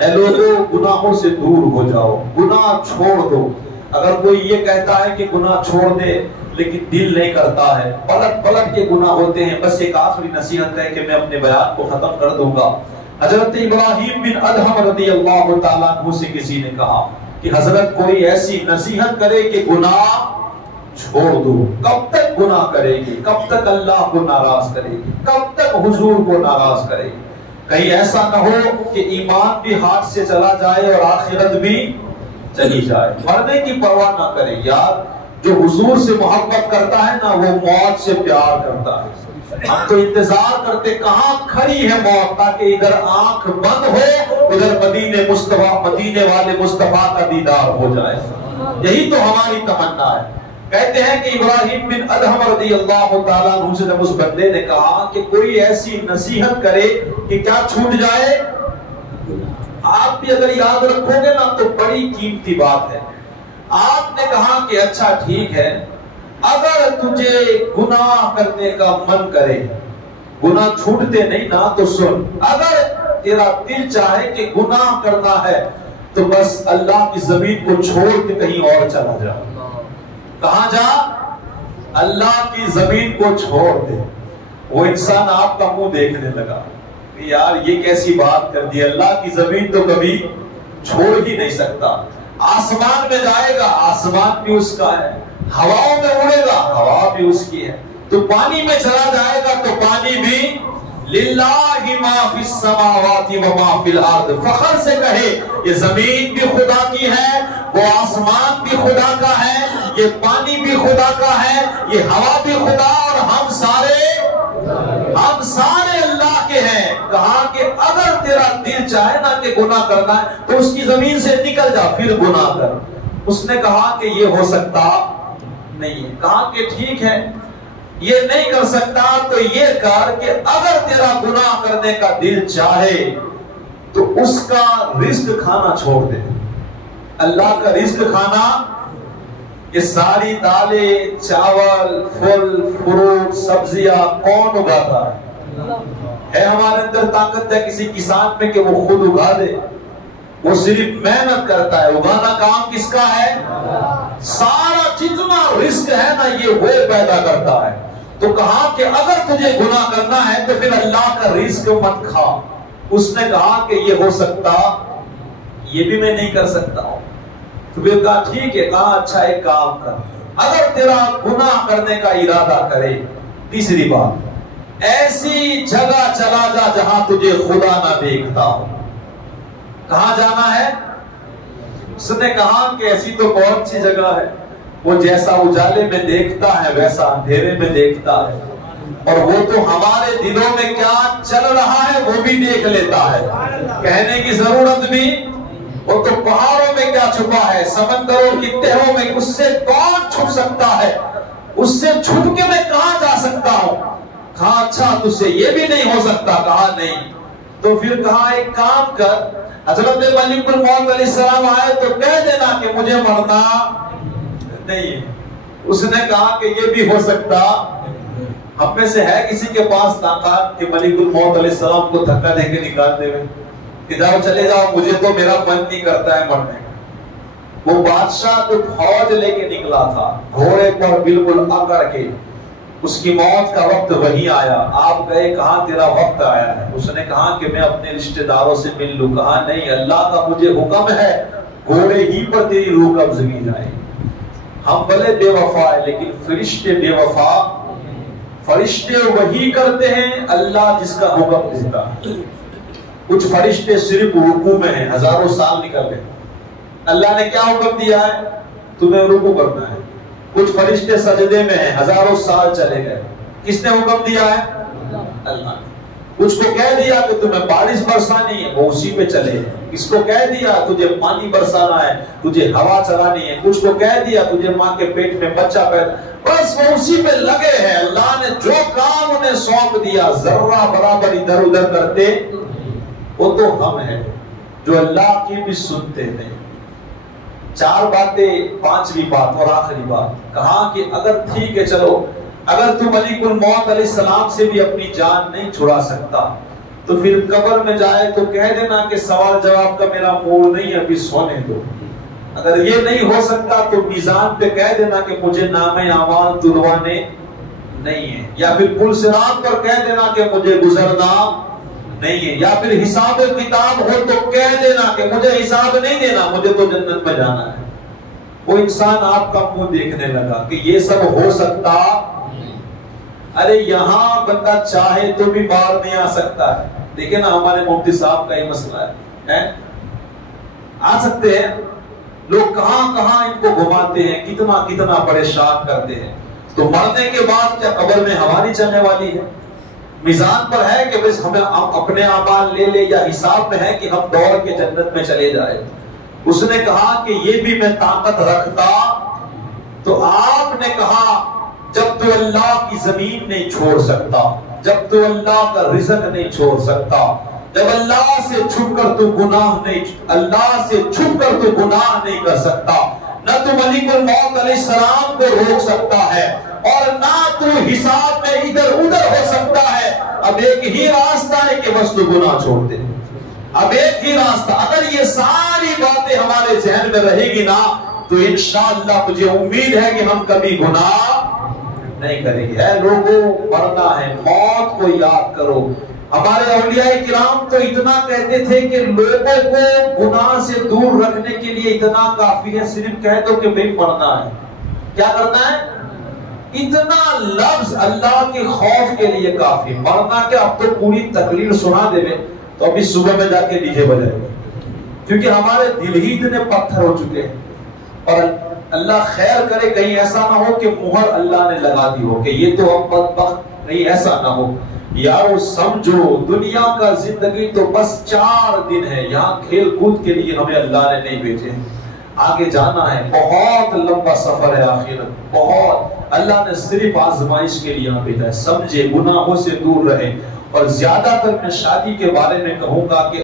اے لوگوں گناہوں سے دور ہو جاؤ، گناہ چھوڑ دو۔ اگر کوئی یہ کہتا ہے کہ گناہ چھوڑ دے لیکن دل نہیں کرتا ہے، پلٹ پلٹ کے گناہ ہوتے ہیں، بس ایک آخری نصیحت ہے کہ میں اپنے بیان کو ختم کر دوں گا۔ حضرت ابراہیم بن ادہم رضی اللہ تعالیٰ عنہ سے کسی نے کہا کہ حضرت کوئی ایسی نصیحت کرے کہ گناہ چھوڑ دو۔ کب تک گناہ کرے گی؟ کب تک اللہ کو ناراض کرے گی؟ کب تک حضور کو ناراض کرے گی؟ کہیں ایسا نہ ہو کہ ایمان بھی ہاتھ سے چلا جائے اور آخرت بھی چلی جائے، مرنے کی پرواہ نہ کرے۔ یار جو حضور سے محبت کرتا ہے نا وہ موت سے پیار کرتا ہے۔ ہم تو انتظار کرتے کہاں کھڑی ہے موت، تاکہ ادھر آنکھ بند ہو، ادھر مدینے والے مصطفیٰ کا دیدار ہو جائے۔ یہی تو ہماری تمنا ہے۔ کہتے ہیں کہ ابراہیم بن ادہم رضی اللہ تعالیٰ عنہ سے جب اس بندے نے کہا کہ کوئی ایسی نصیحت کرے کہ کیا چھوٹ جائے، آپ بھی اگر یاد رکھو گے نا تو بڑی قیمتی بات ہے۔ آپ نے کہا کہ اچھا ٹھیک ہے، اگر تجھے گناہ کرنے کا من کرے، گناہ چھوٹتے نہیں نا تو سن، اگر تیرا دل چاہے کہ گناہ کرنا ہے تو بس اللہ کی زمین کو چھوڑ کے کہیں اور چلا جا۔ کہاں جا؟ اللہ کی زمین کو چھوڑ دے۔ وہ انسان آپ کا منہ دیکھنے لگا کہ یار یہ کیسی بات کر دی، اللہ کی زمین تو کبھی چھوڑ ہی نہیں سکتا۔ آسمان میں جائے گا، آسمان بھی اس کا ہے، ہواؤں میں اڑے گا، ہوا بھی اس کی ہے، تو پانی میں چلا جائے گا تو پانی بھی للہ ما فی السماوات و ما فی الارض، فخر سے کہے یہ زمین بھی خدا کی ہے، وہ آسمان بھی خدا کا ہے، یہ پانی بھی خدا کا ہے، یہ ہوا بھی خدا، اور ہم سارے اللہ کے ہیں۔ کہا کہ اگر تیرا دل چاہے نا کہ گناہ کرنا ہے تو اس کی زمین سے نکل جا، پھر گناہ کر۔ اس نے کہا کہ یہ ہو سکتا نہیں ہے۔ کہا کہ ٹھیک ہے، یہ نہیں کر سکتا تو یہ کر کہ اگر تیرا گناہ کرنے کا دل چاہے تو اس کا رزق کھانا چھوڑ دے۔ اللہ کا رزق کھانا، یہ ساری دالیں، چاول، پھل، فروٹ، سبزیاں کون اگاتا ہے ہمارے اندر طاقت ہے کسی کسان میں کہ وہ خود اگا دے؟ وہ صرف محنت کرتا ہے، اگانا کام کس کا ہے؟ سارا جتنا رزق ہے نا یہ وہ پیدا کرتا ہے۔ تو کہا کہ اگر تجھے گناہ کرنا ہے تو پھر اللہ کا رزق مت کھا۔ اس نے کہا کہ یہ ہو سکتا، یہ بھی میں نہیں کر سکتا ہوں۔ تو پھر کہا ٹھیک ہے، کہا اچھا ایک کام کر، اگر تیرا گناہ کرنے کا ارادہ کرے، تیسری بات، ایسی جگہ چلا جا جہاں تجھے خدا نہ دیکھتا ہو۔ کہاں جانا ہے؟ اس نے کہا کہ ایسی تو کون سی جگہ ہے، وہ جیسا اجالے میں دیکھتا ہے ویسا اندھیرے میں دیکھتا ہے، اور وہ تو ہمارے دلوں میں کیا چل رہا ہے وہ بھی دیکھ لیتا ہے، کہنے کی ضرورت بھی۔ وہ تو پہاڑوں میں کیا چھپا ہے، سمندروں کی تہوں میں، اس سے کون چھپ سکتا ہے، اس سے چھپ کے میں کہاں جا سکتا ہوں؟ کہا اچھا تجھ سے یہ بھی نہیں ہو سکتا؟ کہا نہیں۔ تو پھر کہا ایک کام کر، حضرت ملک الموت علیہ السلام آئے تو کہہ دینا کہ مجھے مرنا نہیں۔ اس نے کہا کہ یہ بھی ہو سکتا۔ ہم میں سے ہے کسی کے پاس طاقت کہ ملک الموت علیہ السلام کو دھکا دے کے نکال دے میں کہ جاؤ چلے جاؤ، مجھے تو میرا من نہیں کرتا ہے مرنے کا۔ وہ بادشاہ تو فوج لے کے نکلا تھا، گھوڑے پر بالکل اکڑ کے، اس کی موت کا وقت وہی آیا۔ آپ گئے، کہاں تیرا وقت آیا ہے؟ اس نے کہا کہ میں اپنے رشتہ داروں سے مل لوں۔ کہا نہیں، اللہ کا مجھے حکم ہے، گھوڑے ہی پر تیری روح قبض کی جائے۔ ہم بھلے بے وفا ہے لیکن فرشتے بے وفا، فرشتے وہی کرتے ہیں اللہ جس کا حکم دیتا ہے۔ کچھ فرشتے صرف رکوع میں ہیں، ہزاروں سال نکل گئے، اللہ نے کیا حکم دیا ہے؟ تمہیں رکوع کرنا ہے۔ کچھ فرشتے سجدے میں ہیں، ہزاروں سال چلے گئے، کس نے حکم دیا ہے؟ اللہ نے۔ کچھ کو کہہ دیا کہ تمہیں بارش برسانی ہے، وہ اسی پہ چلے ہیں۔ کس کو کہہ دیا تجھے پانی برسانا ہے، تجھے ہوا چلانی ہے۔ کچھ کو کہہ دیا تجھے ماں کے پیٹ میں بچہ پیدا، بس وہ اسی پہ لگے ہیں۔ اللہ نے جو کام انہیں سونپ دیا ذرہ برابر ادھر ادھر کرتے، وہ تو ہم ہیں جو اللہ کی بھی سنتے نہیں۔ چار باتیں، پانچویں بات اور آخری بات، کہا کہ اگر ٹھیک ہے چلو، اگر تو ملک الموت علیہ السلام سے بھی اپنی جان نہیں چھڑا سکتا تو پھر قبر میں جائے تو کہہ دینا کہ سوال جواب کا میرا موڈ نہیں ہے، ابھی سونے دو۔ اگر یہ نہیں ہو سکتا تو میزان پہ کہہ دینا کہ مجھے نامہ اعمال تلوانے نہیں ہے، یا پھر پل صراط پر کہہ دینا کہ مجھے گزرنا نہیں ہے، یا پھر حساب کتاب ہو تو کہہ دینا کہ مجھے حساب نہیں دینا، مجھے تو جنت میں جانا ہے۔ وہ انسان آپ کا منہ دیکھنے لگا کہ یہ سب ہو سکتا، ارے یہاں بندہ چاہے تو بھی باہر نہیں آ سکتا ہے۔ دیکھیں نا ہمارے مفتی صاحب کا یہ مسئلہ ہے، آ سکتے ہیں لوگ کہاں کہاں ان کو گھماتے ہیں، کتنا کتنا پریشان کرتے ہیں، تو مرنے کے بعد کیا قبر میں ہوا نہیں چلنے والی ہے؟ میزان پر ہے کہ بس ہمیں اپنے اعمال لے لے، یا حساب میں ہے کہ ہم دوڑ کے جنت میں چلے جائیں؟ اس نے کہا کہ یہ بھی میں طاقت رکھتا، تو آپ نے کہا جب تو اللہ کی زمین نہیں چھوڑ سکتا، جب تو اللہ کا رزق نہیں چھوڑ سکتا، جب اللہ سے چھپ کر تو گناہ نہیں، اللہ سے چھپ کر تو گناہ نہیں کر سکتا، نہ تو ملک الموت علیہ السلام کو روک سکتا ہے، اور نہ تو حساب میں ادھر ادھر ہو سکتا ہے، اب ایک ہی راستہ ہے کہ بس تو گناہ چھوڑ دے، اب ایک ہی راستہ۔ اگر یہ ساری باتیں ہمارے ذہن میں رہے گی نا تو انشاءاللہ مجھے امید ہے کہ ہم کبھی گناہ نہیں کریں گے۔ اے لوگوں، مرنا ہے، موت کو یاد کرو۔ ہمارے اولیاء کرام تو اتنا کہتے تھے کہ لوگوں کو گناہ سے دور رکھنے کے لیے اتنا کافی ہے، صرف کہہ دو کہ بھئی مرنا ہے۔ کیا کرنا ہے؟ اتنا لفظ اللہ کے خوف کے لیے کافی۔ مرنا کہ اب تو پوری تقریر سنا دے میں تو ابھی صبح میں جا کے ڈیجے بجائے گا، کیونکہ ہمارے دل ہی اتنے پتھر ہو چکے ہیں۔ اور اللہ خیر کرے کہیں ایسا نہ ہو کہ مہر اللہ نے لگا دی ہو کہ یہ تو اب بدبخت نہیں، ایسا نہ ہو۔ یارو سمجھو دنیا کا زندگی تو بس 4 دن ہے، یہاں کھیل کود کے لیے ہمیں اللہ نے نہیں بھیجے، آگے جانا ہے، بہت لمبا سفر ہے آخرت، بہت۔ اللہ نے صرف آزمائش کے لیے یہاں بھیجا ہے، سمجھے، گناہوں سے دور رہے۔ اور زیادہ تر میں شادی کے بارے میں کہوں گا کہ